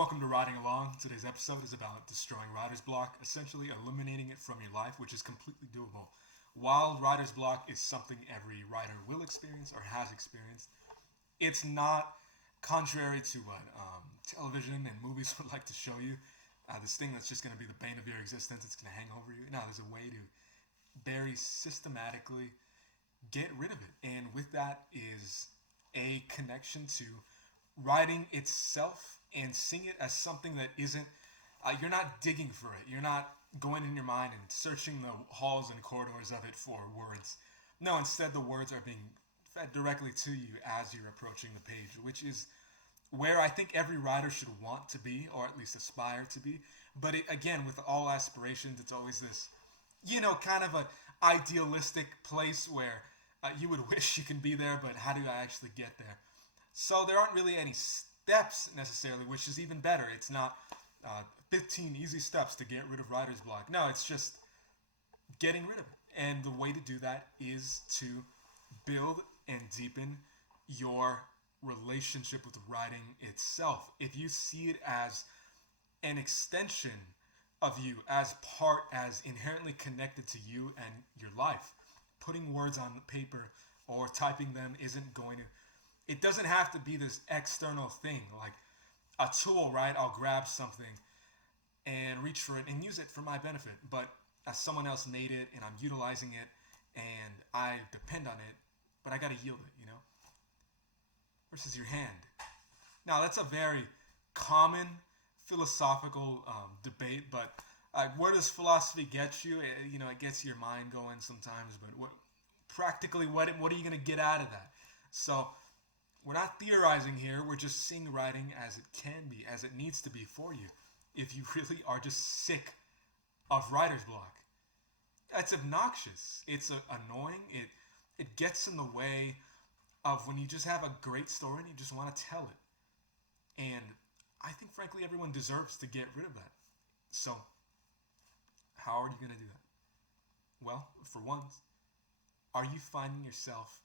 Welcome to Riding Along. Today's episode is about destroying writer's block, essentially eliminating it from your life, which is completely doable. While writer's block is something every writer will experience or has experienced, it's not contrary to what television and movies would like to show you. This thing that's just going to be the bane of your existence, it's going to hang over you. No, there's a way to very systematically get rid of it. And with that is a connection to writing itself and seeing it as something that isn't, you're not digging for it. You're not going in your mind and searching the halls and corridors of it for words. No, instead the words are being fed directly to you as you're approaching the page, which is where I think every writer should want to be, or at least aspire to be. But again, with all aspirations, it's always this, kind of an idealistic place where you would wish you can be there, but how do I actually get there? So there aren't really any steps necessarily, which is even better. It's not 15 easy steps to get rid of writer's block. No, it's just getting rid of it. And the way to do that is to build and deepen your relationship with writing itself. If you see it as an extension of you, as inherently connected to you and your life, putting words on paper or typing them isn't going to, it doesn't have to be this external thing like a tool, right? I'll grab something and reach for it and use it for my benefit, but as someone else made it and I'm utilizing it and I depend on it, but I got to yield it, versus your hand. Now, that's a very common philosophical debate, but where does philosophy get you? It gets your mind going sometimes, but what are you going to get out of that? So we're not theorizing here. We're just seeing writing as it can be, as it needs to be for you. If you really are just sick of writer's block, it's obnoxious. It's annoying. It gets in the way of when you just have a great story and you just want to tell it. And I think, frankly, everyone deserves to get rid of that. So, how are you going to do that? Well, for one, are you finding yourself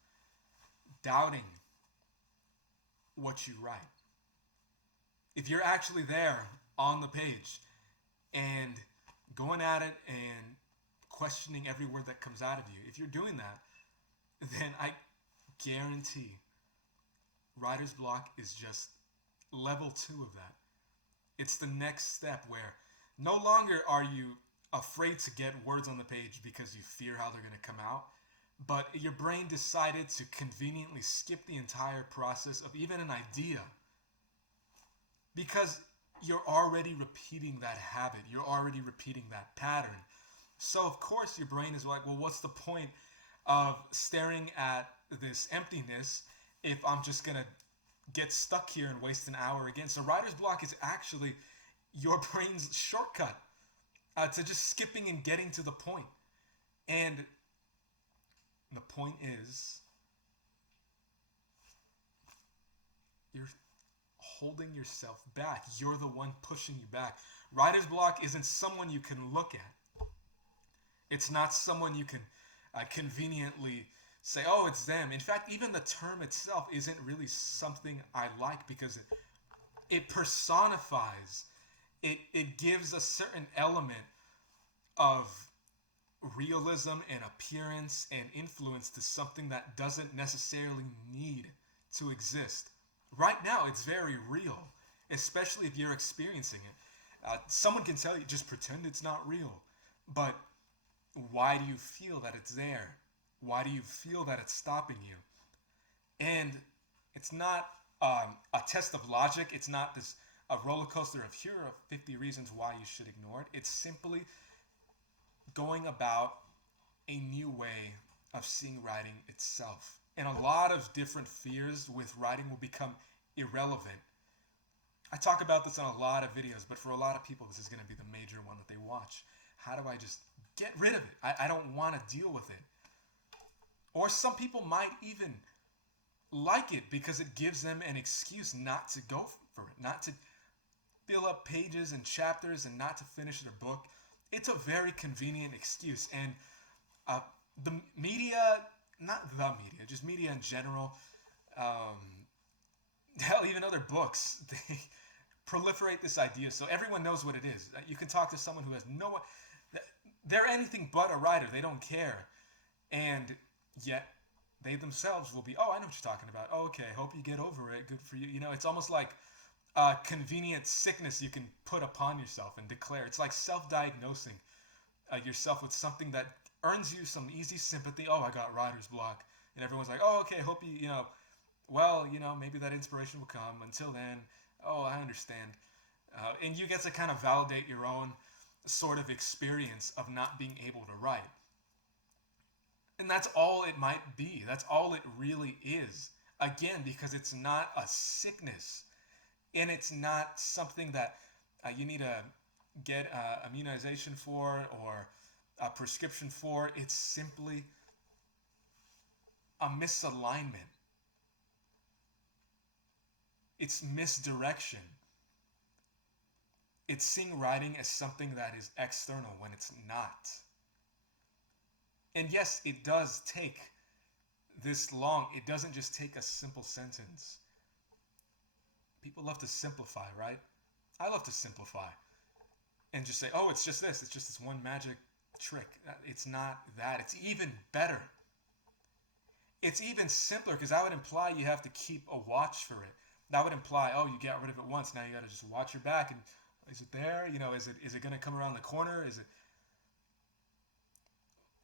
doubting what you write? If you're actually there on the page and going at it and questioning every word that comes out of you, if you're doing that, then I guarantee writer's block is just level 2 of that. It's the next step where no longer are you afraid to get words on the page because you fear how they're going to come out, but your brain decided to conveniently skip the entire process of even an idea because you're already repeating that habit. You're already repeating that pattern. So, of course, your brain is like, well, what's the point of staring at this emptiness if I'm just going to get stuck here and waste an hour again? So writer's block is actually your brain's shortcut to just skipping and getting to the point. And the point is, you're holding yourself back. You're the one pushing you back. Writer's block isn't someone you can look at. It's not someone you can conveniently say, oh, it's them. In fact, even the term itself isn't really something I like because it personifies, it gives a certain element of realism and appearance and influence to something that doesn't necessarily need to exist. Right now, it's very real, especially if you're experiencing it. Someone can tell you, just pretend it's not real. But why do you feel that it's there? Why do you feel that it's stopping you? And it's not a test of logic. It's not a roller coaster of here are 50 reasons why you should ignore it. It's simply going about a new way of seeing writing itself. And a lot of different fears with writing will become irrelevant. I talk about this on a lot of videos, but for a lot of people, this is going to be the major one that they watch. How do I just get rid of it? I don't want to deal with it. Or some people might even like it because it gives them an excuse not to go for it, not to fill up pages and chapters and not to finish their book. It's a very convenient excuse. And the media, not the media, just media in general, hell, even other books, proliferate this idea so everyone knows what it is. You can talk to someone who has no, they're anything but a writer. They don't care, and yet they themselves will be. Oh, I know what you're talking about. Oh, okay, hope you get over it. Good for you. You know, it's almost like a convenient sickness you can put upon yourself and declare. It's like self-diagnosing yourself with something that earns you some easy sympathy. Oh, I got writer's block, and everyone's like, oh, okay, hope you, well, maybe that inspiration will come. Until then, oh, I understand. And you get to kind of validate your own sort of experience of not being able to write. And that's all it might be. That's all it really is. Again, because it's not a sickness, and it's not something that you need to get immunization for or a prescription for. It's simply a misalignment. It's misdirection. It's seeing writing as something that is external when it's not. And yes, it does take this long. It doesn't just take a simple sentence. People love to simplify, right? I love to simplify and just say, oh, it's just this. It's just this one magic trick. It's not that. It's even better. It's even simpler because that would imply you have to keep a watch for it. That would imply, oh, you got rid of it once. Now you got to just watch your back. And is it there? Is it going to come around the corner? Is it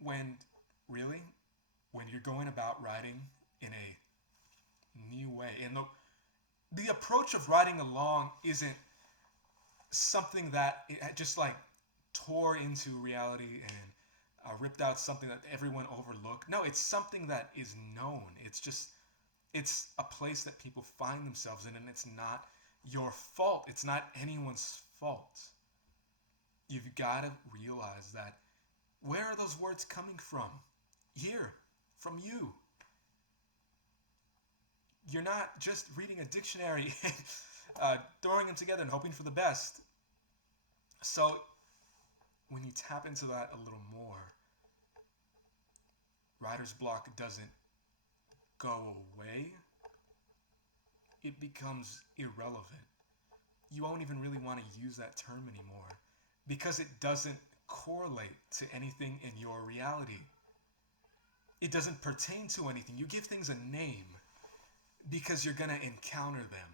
when you're going about writing in a new way? And the approach of writing along isn't something that it just like tore into reality and ripped out something that everyone overlooked. No, it's something that is known. It's a place that people find themselves in, and it's not your fault. It's not anyone's fault. You've got to realize that where are those words coming from? Here, from you. You're not just reading a dictionary and throwing them together and hoping for the best. So when you tap into that a little more, writer's block doesn't go away. It becomes irrelevant. You won't even really want to use that term anymore because it doesn't correlate to anything in your reality. It doesn't pertain to anything. You give things a name because you're going to encounter them.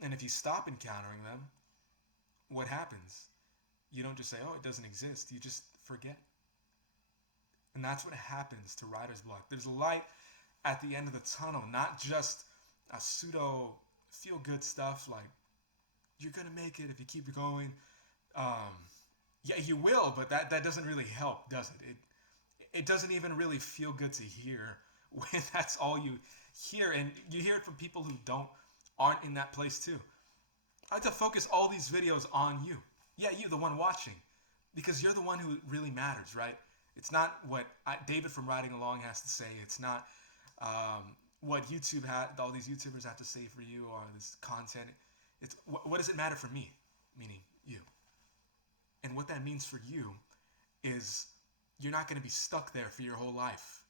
And if you stop encountering them, what happens? You don't just say, oh, it doesn't exist. You just forget. And that's what happens to writer's block. There's light at the end of the tunnel, not just a pseudo feel-good stuff like you're going to make it if you keep going. Yeah, you will, but that doesn't really help, does it? It doesn't even really feel good to hear when that's all you hear. And you hear it from people who aren't in that place too. I like to focus all these videos on you. Yeah, you, the one watching. Because you're the one who really matters, right? It's not what David from Riding Along has to say. It's not what all these YouTubers have to say for you or this content. It's what does it matter for me? Meaning you. And what that means for you is you're not going to be stuck there for your whole life.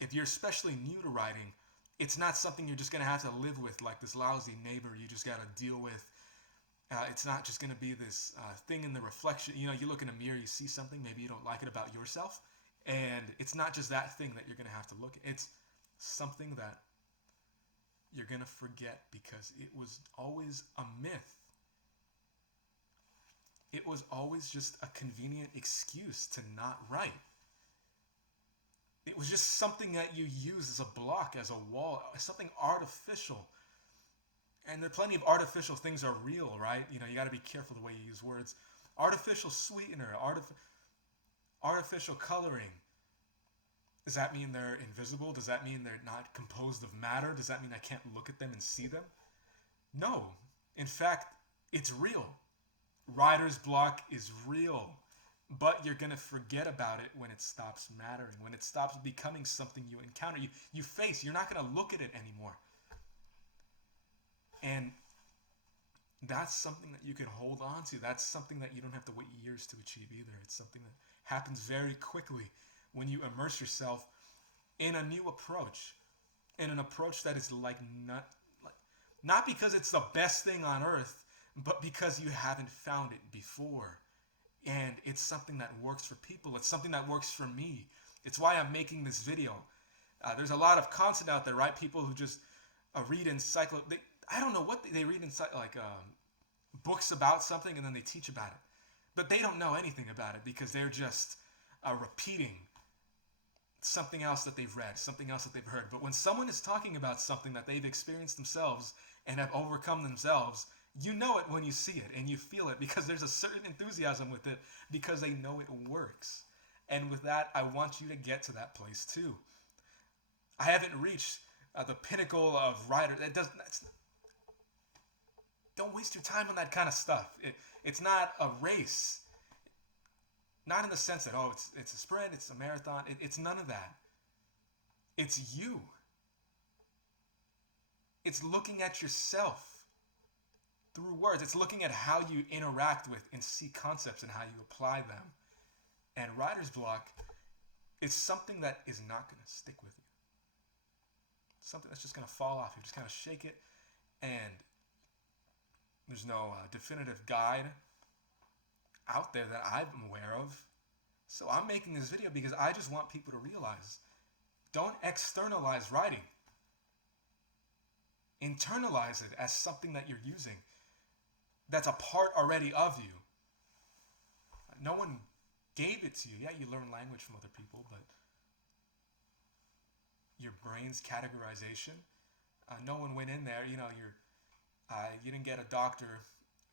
If you're especially new to writing, it's not something you're just going to have to live with like this lousy neighbor you just got to deal with. It's not just going to be this thing in the reflection. You look in a mirror, you see something, maybe you don't like it about yourself. And it's not just that thing that you're going to have to look at. It's something that you're going to forget because it was always a myth. It was always just a convenient excuse to not write. It was just something that you use as a block, as a wall, something artificial. And there are plenty of artificial things are real, right? You got to be careful the way you use words. Artificial sweetener, artificial coloring. Does that mean they're invisible? Does that mean they're not composed of matter? Does that mean I can't look at them and see them? No. In fact, it's real. Writer's block is real. But you're going to forget about it when it stops mattering, when it stops becoming something you encounter, you face. You're not going to look at it anymore. And that's something that you can hold on to. That's something that you don't have to wait years to achieve either. It's something that happens very quickly when you immerse yourself in a new approach, in an approach that is like Not because it's the best thing on earth, but because you haven't found it before. And it's something that works for people. It's something that works for me. It's why I'm making this video. There's a lot of content out there, right? People who just read I don't know what they read books about something and then they teach about it. But they don't know anything about it because they're just repeating something else that they've read, something else that they've heard. But when someone is talking about something that they've experienced themselves and have overcome themselves, you know it when you see it and you feel it because there's a certain enthusiasm with it because they know it works. And with that, I want you to get to that place too. I haven't reached the pinnacle of writer. Don't waste your time on that kind of stuff. It's not a race. Not in the sense that, it's a sprint, it's a marathon. It's none of that. It's you. It's looking at yourself through words. It's looking at how you interact with and see concepts and how you apply them. And writer's block is something that is not going to stick with you. Something that's just going to fall off. You just kind of shake it, and there's no definitive guide out there that I'm aware of. So I'm making this video because I just want people to realize, don't externalize writing. Internalize it as something that you're using that's a part already of you. No one gave it to you. Yeah, you learn language from other people, but your brain's categorization, no one went in there. You didn't get a doctor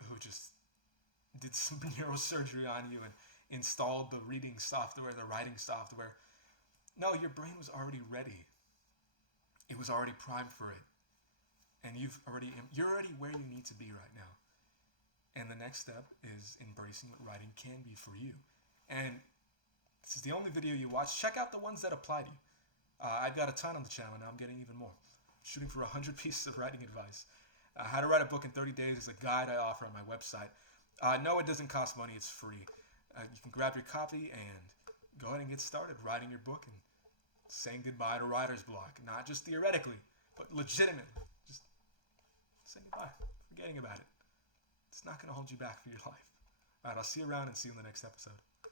who just did some neurosurgery on you and installed the reading software, the writing software. No, your brain was already ready. It was already primed for it. And you're already where you need to be right now. And the next step is embracing what writing can be for you. And this is the only video you watch. Check out the ones that apply to you. I've got a ton on the channel now. I'm getting even more. Shooting for 100 pieces of writing advice. How to write a book in 30 days is a guide I offer on my website. No, it doesn't cost money. It's free. You can grab your copy and go ahead and get started writing your book and saying goodbye to writer's block. Not just theoretically, but legitimately. Just say goodbye. Forgetting about it. It's not going to hold you back for your life. All right, I'll see you around and see you in the next episode.